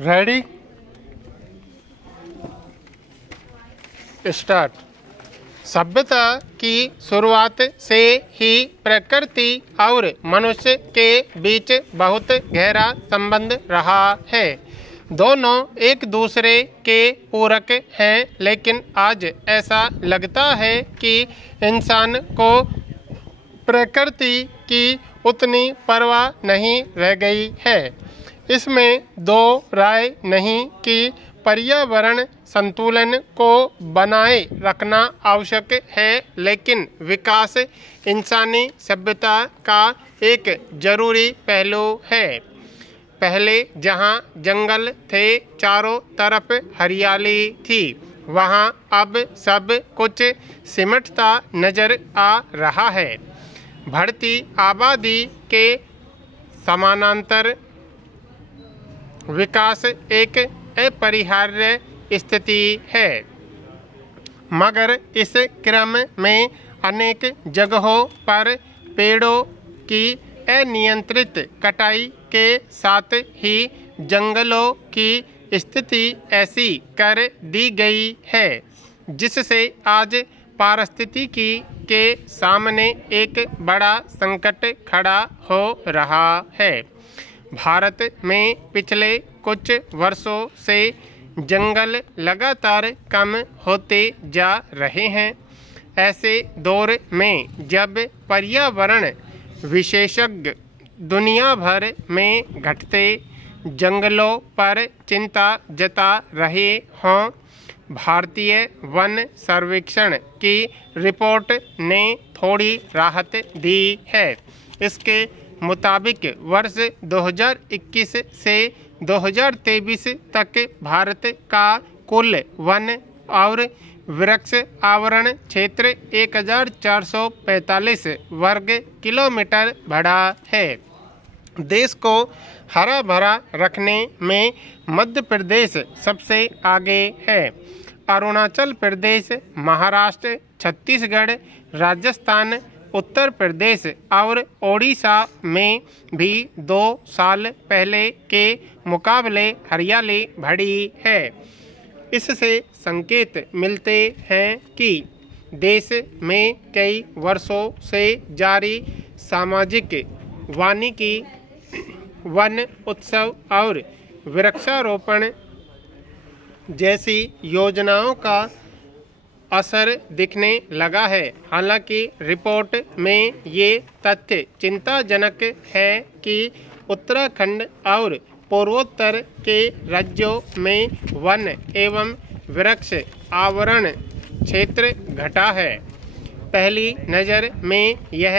Ready start. सभ्यता की शुरुआत से ही प्रकृति और मनुष्य के बीच बहुत गहरा संबंध रहा है। दोनों एक दूसरे के पूरक हैं, लेकिन आज ऐसा लगता है कि इंसान को प्रकृति की उतनी परवाह नहीं रह गई है। इसमें दो राय नहीं कि पर्यावरण संतुलन को बनाए रखना आवश्यक है, लेकिन विकास इंसानी सभ्यता का एक जरूरी पहलू है। पहले जहां जंगल थे, चारों तरफ हरियाली थी, वहां अब सब कुछ सिमटता नजर आ रहा है। बढ़ती आबादी के समानांतर विकास एक अपरिहार्य स्थिति है, मगर इस क्रम में अनेक जगहों पर पेड़ों की अनियंत्रित कटाई के साथ ही जंगलों की स्थिति ऐसी कर दी गई है जिससे आज पारिस्थितिकी के सामने एक बड़ा संकट खड़ा हो रहा है। भारत में पिछले कुछ वर्षों से जंगल लगातार कम होते जा रहे हैं। ऐसे दौर में जब पर्यावरण विशेषज्ञ दुनिया भर में घटते जंगलों पर चिंता जता रहे हों, भारतीय वन सर्वेक्षण की रिपोर्ट ने थोड़ी राहत दी है। इसके मुताबिक वर्ष 2021 से 2023 तक भारत का कुल वन और वृक्ष आवरण क्षेत्र 1445 वर्ग किलोमीटर बढ़ा है। देश को हरा भरा रखने में मध्य प्रदेश सबसे आगे है। अरुणाचल प्रदेश, महाराष्ट्र, छत्तीसगढ़, राजस्थान, उत्तर प्रदेश और ओडिशा में भी 2 साल पहले के मुकाबले हरियाली बढ़ी है। इससे संकेत मिलते हैं कि देश में कई वर्षों से जारी सामाजिक वानिकी, वन उत्सव और वृक्षारोपण जैसी योजनाओं का असर दिखने लगा है। हालांकि रिपोर्ट में ये तथ्य चिंताजनक है कि उत्तराखंड और पूर्वोत्तर के राज्यों में वन एवं वृक्ष आवरण क्षेत्र घटा है। पहली नज़र में यह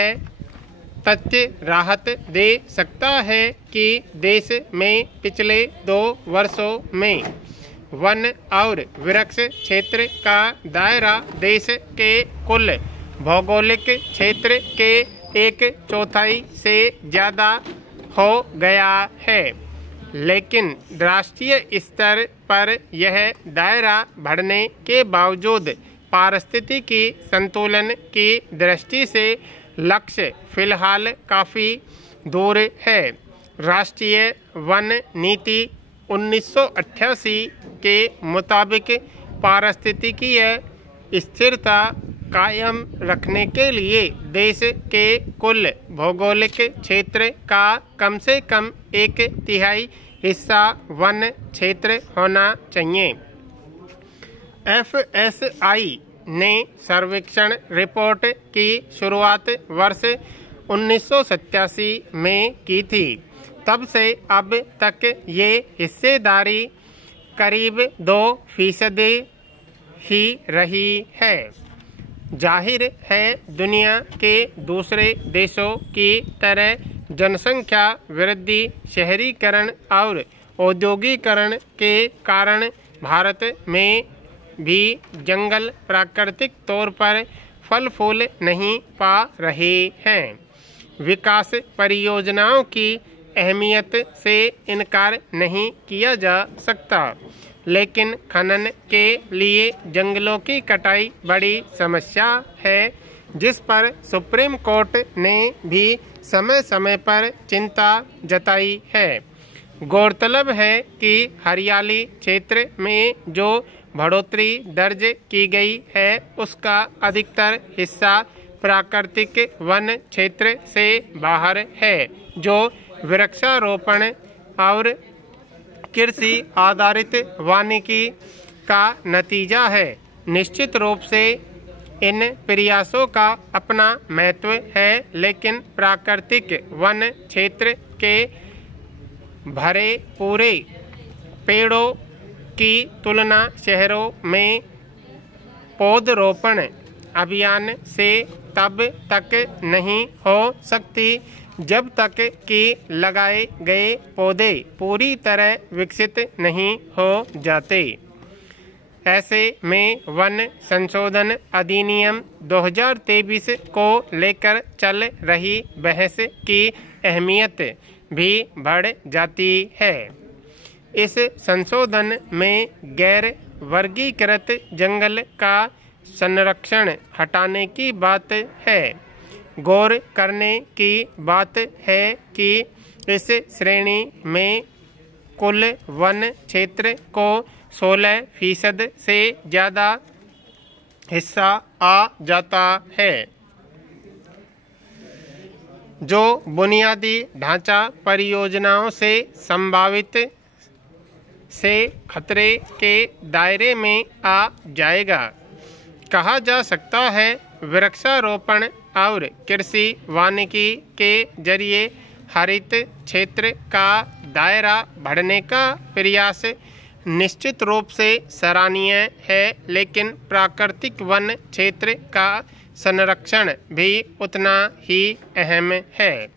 तथ्य राहत दे सकता है कि देश में पिछले 2 वर्षों में वन और वृक्ष क्षेत्र का दायरा देश के कुल भौगोलिक क्षेत्र के 1/4 से ज़्यादा हो गया है। लेकिन राष्ट्रीय स्तर पर यह दायरा बढ़ने के बावजूद पारिस्थितिकी संतुलन की दृष्टि से लक्ष्य फिलहाल काफ़ी दूर है। राष्ट्रीय वन नीति 1988 के मुताबिक पारिस्थितिकीय स्थिरता कायम रखने के लिए देश के कुल भौगोलिक क्षेत्र का कम से कम 1/3 हिस्सा वन क्षेत्र होना चाहिए। FSI ने सर्वेक्षण रिपोर्ट की शुरुआत वर्ष 1987 में की थी। तब से अब तक ये हिस्सेदारी करीब 2% ही रही है। जाहिर है दुनिया के दूसरे देशों की तरह जनसंख्या वृद्धि, शहरीकरण और औद्योगिकरण के कारण भारत में भी जंगल प्राकृतिक तौर पर फल फूल नहीं पा रहे हैं। विकास परियोजनाओं की अहमियत से इनकार नहीं किया जा सकता, लेकिन खनन के लिए जंगलों की कटाई बड़ी समस्या है, जिस पर सुप्रीम कोर्ट ने भी समय समय पर चिंता जताई है। गौरतलब है कि हरियाली क्षेत्र में जो बढ़ोतरी दर्ज की गई है उसका अधिकतर हिस्सा प्राकृतिक वन क्षेत्र से बाहर है, जो वृक्षारोपण और कृषि आधारित वानिकी का नतीजा है। निश्चित रूप से इन प्रयासों का अपना महत्व है, लेकिन प्राकृतिक वन क्षेत्र के भरे पूरे पेड़ों की तुलना शहरों में पौधरोपण अभियान से तब तक नहीं हो सकती जब तक कि लगाए गए पौधे पूरी तरह विकसित नहीं हो जाते। ऐसे में वन संशोधन अधिनियम 2023 को लेकर चल रही बहस की अहमियत भी बढ़ जाती है। इस संशोधन में गैर वर्गीकृत जंगल का संरक्षण हटाने की बात है। गौर करने की बात है कि इस श्रेणी में कुल वन क्षेत्र को 16% से ज़्यादा हिस्सा आ जाता है, जो बुनियादी ढांचा परियोजनाओं से संभावित से खतरे के दायरे में आ जाएगा। कहा जा सकता है वृक्षारोपण और कृषि वानिकी के जरिए हरित क्षेत्र का दायरा बढ़ने का प्रयास निश्चित रूप से सराहनीय है, लेकिन प्राकृतिक वन क्षेत्र का संरक्षण भी उतना ही अहम है।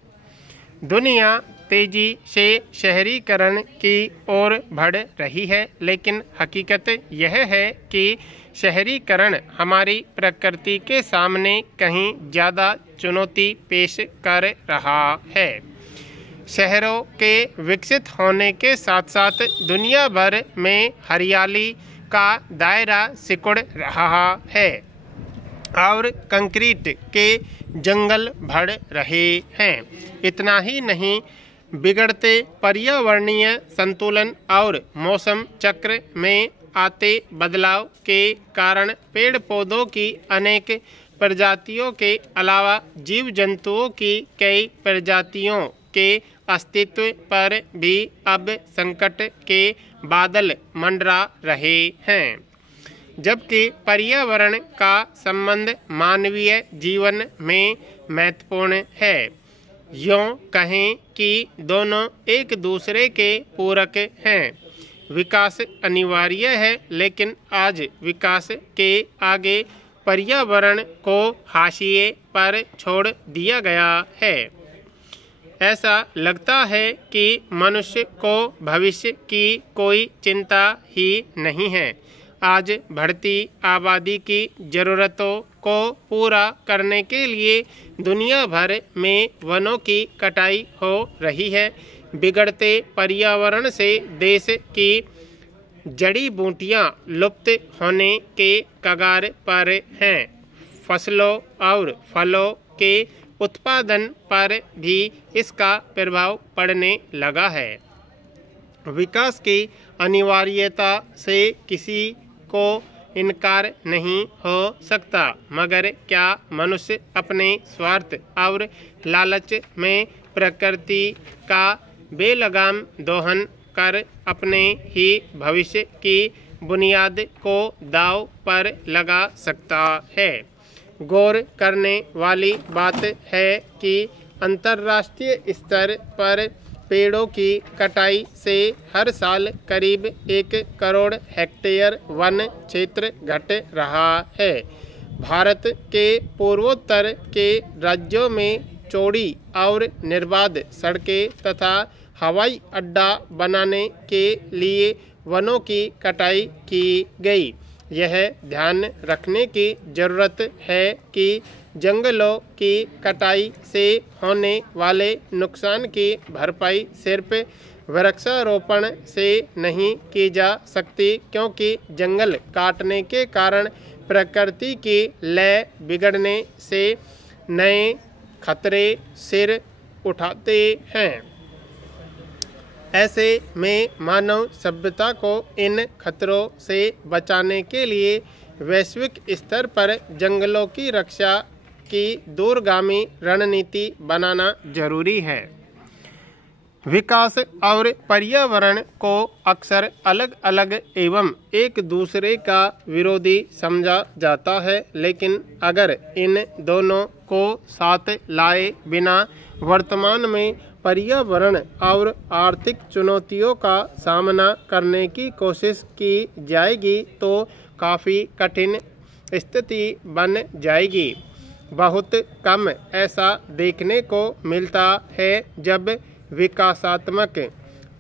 दुनिया तेजी से शहरीकरण की ओर बढ़ रही है, लेकिन हकीकत यह है कि शहरीकरण हमारी प्रकृति के सामने कहीं ज़्यादा चुनौती पेश कर रहा है। शहरों के विकसित होने के साथ साथ दुनिया भर में हरियाली का दायरा सिकुड़ रहा है और कंक्रीट के जंगल बढ़ रहे हैं। इतना ही नहीं, बिगड़ते पर्यावरणीय संतुलन और मौसम चक्र में आते बदलाव के कारण पेड़ पौधों की अनेक प्रजातियों के अलावा जीव जंतुओं की कई प्रजातियों के अस्तित्व पर भी अब संकट के बादल मंडरा रहे हैं। जबकि पर्यावरण का संबंध मानवीय जीवन में महत्वपूर्ण है, यूँ कहें कि दोनों एक दूसरे के पूरक हैं। विकास अनिवार्य है, लेकिन आज विकास के आगे पर्यावरण को हाशिए पर छोड़ दिया गया है। ऐसा लगता है कि मनुष्य को भविष्य की कोई चिंता ही नहीं है। आज बढ़ती आबादी की ज़रूरतों को पूरा करने के लिए दुनिया भर में वनों की कटाई हो रही है। बिगड़ते पर्यावरण से देश की जड़ी बूटियाँ लुप्त होने के कगार पर हैं। फसलों और फलों के उत्पादन पर भी इसका प्रभाव पड़ने लगा है। विकास की अनिवार्यता से किसी को इनकार नहीं हो सकता, मगर क्या मनुष्य अपने स्वार्थ और लालच में प्रकृति का बेलगाम दोहन कर अपने ही भविष्य की बुनियाद को दांव पर लगा सकता है? गौर करने वाली बात है कि अंतर्राष्ट्रीय स्तर पर पेड़ों की कटाई से हर साल करीब 1 करोड़ हेक्टेयर वन क्षेत्र घट रहा है। भारत के पूर्वोत्तर के राज्यों में चौड़ी और निर्बाध सड़कें तथा हवाई अड्डा बनाने के लिए वनों की कटाई की गई। यह ध्यान रखने की ज़रूरत है कि जंगलों की कटाई से होने वाले नुकसान की भरपाई सिर्फ वृक्षारोपण से नहीं की जा सकती, क्योंकि जंगल काटने के कारण प्रकृति की लय बिगड़ने से नए खतरे सिर उठाते हैं। ऐसे में मानव सभ्यता को इन खतरों से बचाने के लिए वैश्विक स्तर पर जंगलों की रक्षा की दूरगामी रणनीति बनाना जरूरी है। विकास और पर्यावरण को अक्सर अलग अलग एवं एक दूसरे का विरोधी समझा जाता है, लेकिन अगर इन दोनों को साथ लाए बिना वर्तमान में पर्यावरण और आर्थिक चुनौतियों का सामना करने की कोशिश की जाएगी तो काफ़ी कठिन स्थिति बन जाएगी। बहुत कम ऐसा देखने को मिलता है जब विकासात्मक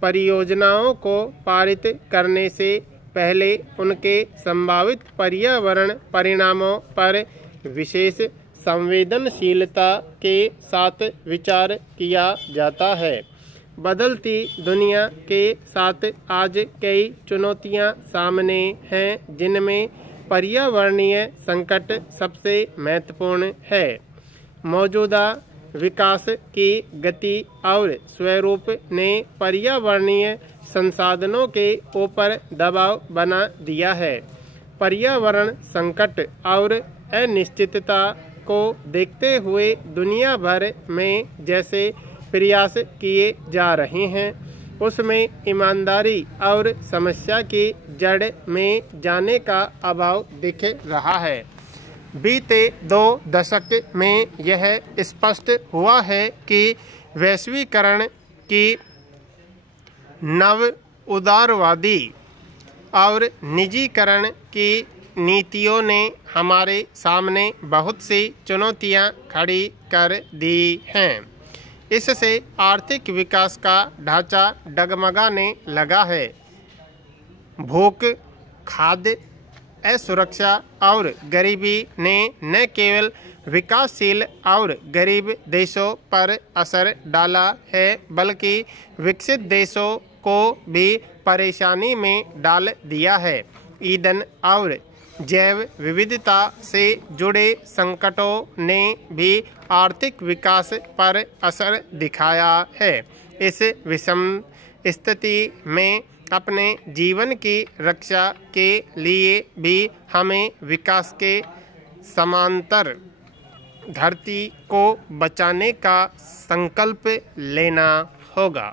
परियोजनाओं को पारित करने से पहले उनके संभावित पर्यावरण परिणामों पर विशेष संवेदनशीलता के साथ विचार किया जाता है। बदलती दुनिया के साथ आज कई चुनौतियां सामने हैं, जिनमें पर्यावरणीय संकट सबसे महत्वपूर्ण है। मौजूदा विकास की गति और स्वरूप ने पर्यावरणीय संसाधनों के ऊपर दबाव बना दिया है। पर्यावरण संकट और अनिश्चितता को देखते हुए दुनिया भर में जैसे प्रयास किए जा रहे हैं, उसमें ईमानदारी और समस्या की जड़ में जाने का अभाव दिख रहा है। बीते 2 दशक में यह स्पष्ट हुआ है कि वैश्वीकरण की नव उदारवादी और निजीकरण की नीतियों ने हमारे सामने बहुत सी चुनौतियां खड़ी कर दी हैं। इससे आर्थिक विकास का ढांचा डगमगाने लगा है। भूख, खाद्य असुरक्षा और गरीबी ने न केवल विकासशील और गरीब देशों पर असर डाला है, बल्कि विकसित देशों को भी परेशानी में डाल दिया है। ईंधन और जैव विविधता से जुड़े संकटों ने भी आर्थिक विकास पर असर दिखाया है। इस विषम स्थिति में अपने जीवन की रक्षा के लिए भी हमें विकास के समांतर धरती को बचाने का संकल्प लेना होगा।